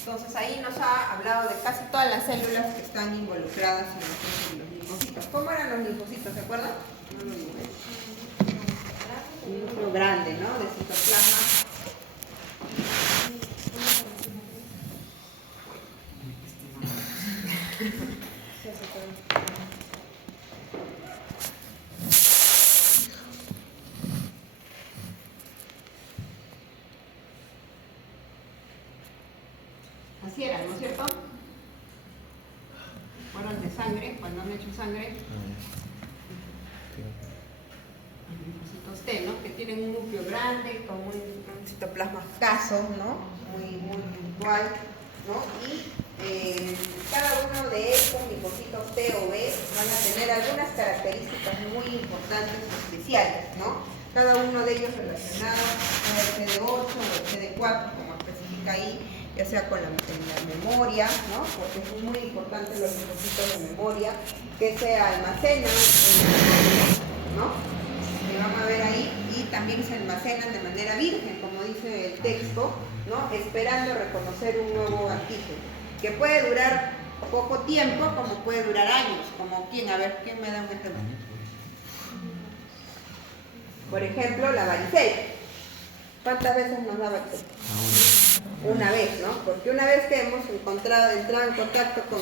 Entonces ahí nos ha hablado de casi todas las células que están involucradas en los linfocitos. ¿Cómo eran los linfocitos? ¿Se acuerdan? Un núcleo grande, ¿no? De citoplasma. Así eran, ¿no es cierto? Fueron de sangre, cuando han hecho sangre. Los linfocitos T, ¿no? Que tienen un núcleo grande, con un citoplasma escaso, ¿no? Muy puntual, ¿no? Y cada uno de estos linfocitos T o B van a tener algunas características muy importantes y especiales, ¿no? Cada uno de ellos relacionado con el CD8 o el CD4, como especifica ahí, ya sea con la memoria, ¿no? Porque es muy importante los linfocitos de memoria, que se almacenan en ¿no? Que van a ver ahí, y también se almacenan de manera virgen, como dice el texto, ¿no? Esperando reconocer un nuevo antígeno, que puede durar poco tiempo, como puede durar años, como quién, a ver, ¿quién me da un ejemplo? Por ejemplo, la varicela. ¿Cuántas veces nos da varicela? Una vez, ¿no? Porque una vez que hemos entrado en contacto con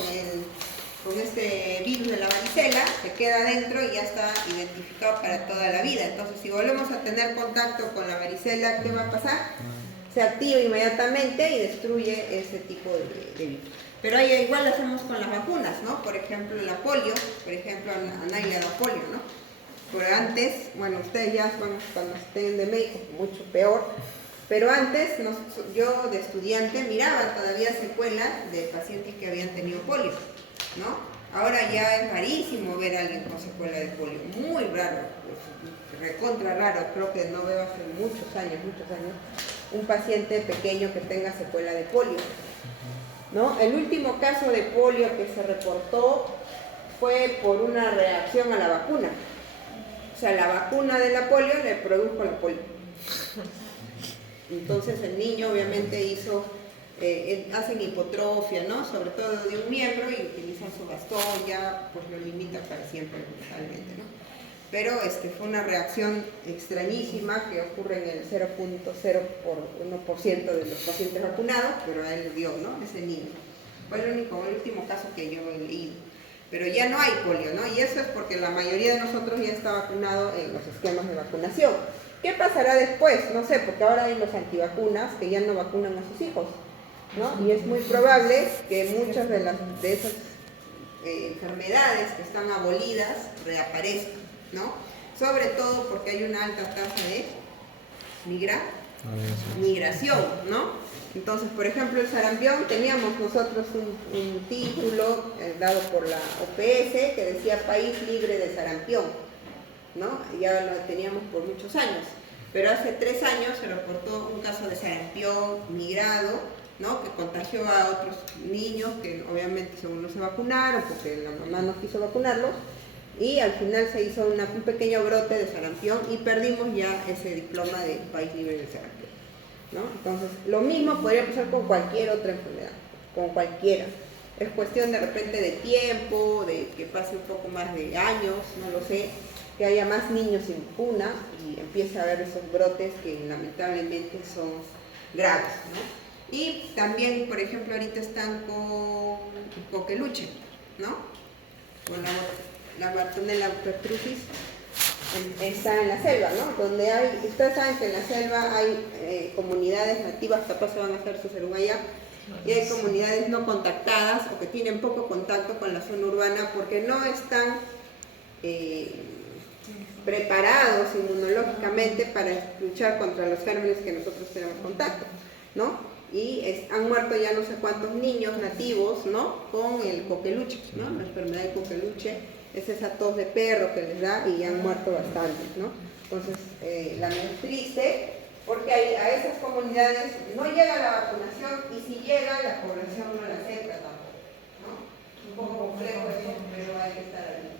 este virus de la varicela, se queda dentro y ya está identificado para toda la vida. Entonces, si volvemos a tener contacto con la varicela, ¿qué va a pasar? Se activa inmediatamente y destruye ese tipo de virus. Pero ahí igual lo hacemos con las vacunas, ¿no? Por ejemplo, la polio, por ejemplo, a nadie le da polio, ¿no? Pero antes, bueno, ustedes ya cuando estén de médico, mucho peor. Pero antes, yo de estudiante miraba todavía secuelas de pacientes que habían tenido polio, ¿no? Ahora ya es rarísimo ver a alguien con secuela de polio, muy raro, pues, recontra raro, creo que no veo hace muchos años, un paciente pequeño que tenga secuela de polio, ¿no? El último caso de polio que se reportó fue por una reacción a la vacuna. O sea, la vacuna de la polio le produjo la polio. Entonces el niño obviamente hacen hipotrofia, ¿no? Sobre todo de un miembro, y utilizan su bastón, ya pues lo limita para siempre, totalmente, ¿no? Pero fue una reacción extrañísima que ocurre en el 0.01% de los pacientes vacunados, pero a él le dio, ¿no? Ese niño. Fue el último caso que yo he leído. Pero ya no hay polio, ¿no? Y eso es porque la mayoría de nosotros ya está vacunado en los esquemas de vacunación. ¿Qué pasará después? No sé, porque ahora hay los antivacunas que ya no vacunan a sus hijos, ¿no? Y es muy probable que muchas de esas enfermedades que están abolidas reaparezcan, ¿no? Sobre todo porque hay una alta tasa de migración, ¿no? Entonces, por ejemplo, el sarampión, teníamos nosotros un título dado por la OPS que decía País Libre de Sarampión, ¿no? Ya lo teníamos por muchos años, pero hace 3 años se reportó un caso de sarampión migrado, ¿no? Que contagió a otros niños que obviamente según no se vacunaron porque la mamá no quiso vacunarlos, y al final se hizo un pequeño brote de sarampión y perdimos ya ese diploma de País Libre de Sarampión, ¿no? Entonces, lo mismo podría pasar con cualquier otra enfermedad, con cualquiera. Es cuestión de repente de tiempo, de que pase un poco más de años, no lo sé, que haya más niños sin vacuna y empiece a haber esos brotes que lamentablemente son graves, ¿no? Y también, por ejemplo, ahorita están con coqueluche, ¿no? Con la Bartonella pertussis. Está en la selva, ¿no? Donde ustedes saben que en la selva hay comunidades nativas, capaz se van a hacer su cerugaya, y hay comunidades no contactadas o que tienen poco contacto con la zona urbana porque no están preparados inmunológicamente para luchar contra los gérmenes que nosotros tenemos contacto, ¿no? Y han muerto ya no sé cuántos niños nativos, ¿no? Con el coqueluche, ¿no? La enfermedad de coqueluche es esa tos de perro que les da y han muerto bastantes, ¿no? Entonces, la es triste porque a esas comunidades no llega la vacunación, y si llega, la población no la acepta tampoco, ¿no? Un poco complejo eso, pero hay que estar ahí.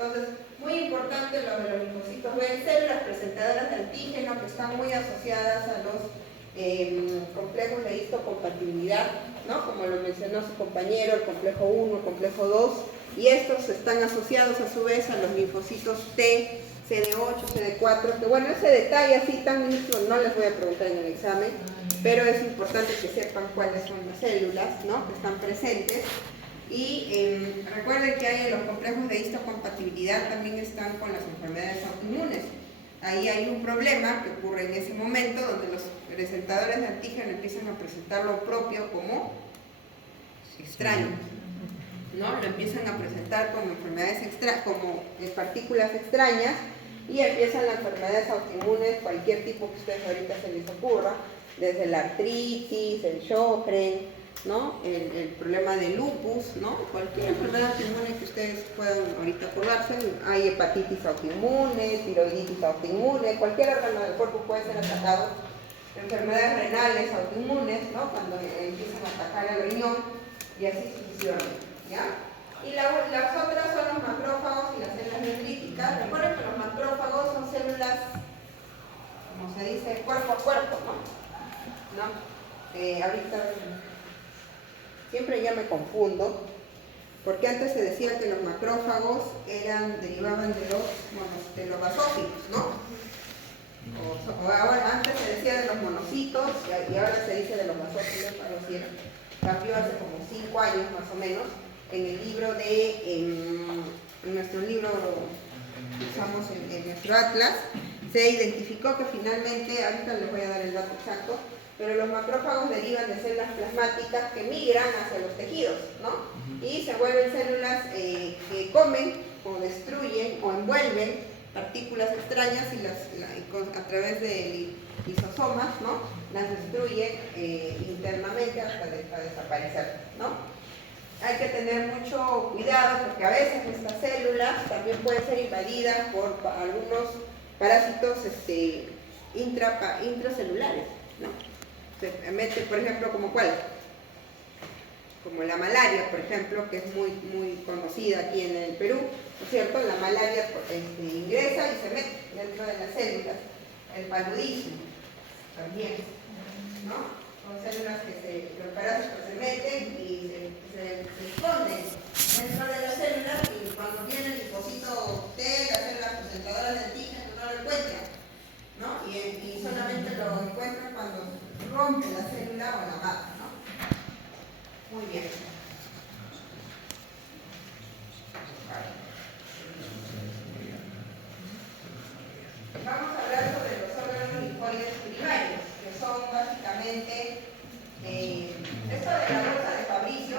Entonces, muy importante lo de los linfocitos B, células presentadoras de antígeno que están muy asociadas a los complejos de histocompatibilidad, ¿no? Como lo mencionó su compañero, el complejo 1, el complejo 2, y estos están asociados a su vez a los linfocitos T, CD8, CD4, que bueno, ese detalle así tan minúsculo no les voy a preguntar en el examen, pero es importante que sepan cuáles son las células, ¿no?, que están presentes. Y recuerden que hay en los complejos de histocompatibilidad también están con las enfermedades autoinmunes. Ahí hay un problema que ocurre en ese momento donde los receptadores de antígeno empiezan a presentar lo propio como extraño, ¿no? Lo empiezan a presentar como enfermedades como partículas extrañas, y empiezan las enfermedades autoinmunes, cualquier tipo que ustedes ahorita se les ocurra, desde la artritis, el Sjögren, ¿no?, el problema de lupus, ¿no?, cualquier enfermedad autoinmune que ustedes puedan ahorita acordarse. Hay hepatitis autoinmune, tiroiditis autoinmune, cualquier órgano del cuerpo puede ser atacado. Enfermedades renales autoinmunes, ¿no?, cuando empiezan a atacar el riñón, y así sucesivamente, ¿ya? Y las otras son los macrófagos y las células dendríticas. Recuerden que los macrófagos son células, como se dice, cuerpo a cuerpo, ¿no? Ahorita siempre ya me confundo, porque antes se decía que los macrófagos derivaban de los basófilos, ¿no? Ahora, antes se decía de los monocitos y ahora se dice de los basófilos, algo así era. Cambió hace como 5 años más o menos. En el libro en nuestro libro que usamos en nuestro atlas, se identificó que finalmente, ahorita les voy a dar el dato exacto, pero los macrófagos derivan de células plasmáticas que migran hacia los tejidos, ¿no? Y se vuelven células que comen o destruyen o envuelven partículas extrañas y a través de lisosomas, ¿no?, las destruyen internamente hasta desaparecer, ¿no? Hay que tener mucho cuidado porque a veces estas células también pueden ser invadidas por algunos parásitos intracelulares, ¿no? Se mete, por ejemplo, ¿como cuál? Como la malaria, por ejemplo, que es muy, muy conocida aquí en el Perú, ¿no es cierto? La malaria ingresa y se mete dentro de las células. El paludismo también, ¿no? Son células los parásitos se meten y se esconden dentro de las células, y cuando viene el linfocito T, las células presentadoras de antígeno no lo encuentran, ¿no? Y solamente lo encuentran cuando rompe la célula o la mata, ¿no? Muy bien. Vamos a hablar sobre los órganos linfoides primarios, que son básicamente esto de la bolsa de Fabricio,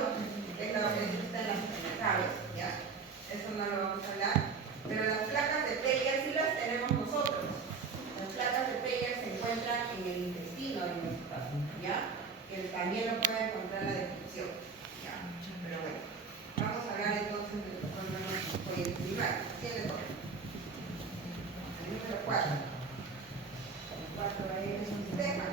que es lo que está en los supermercados, ¿ya? Eso no lo vamos a hablar. Pero las placas de Peyer sí las tenemos nosotros. Las placas de Peyer se encuentran en el intestino de nuestro caso, ¿ya? Que también lo puede encontrar en la descripción, ¿ya? Pero bueno, vamos a hablar entonces de los órganos linfoides primarios. ¿Quién le toca? El número 4. El 4 es un sistema.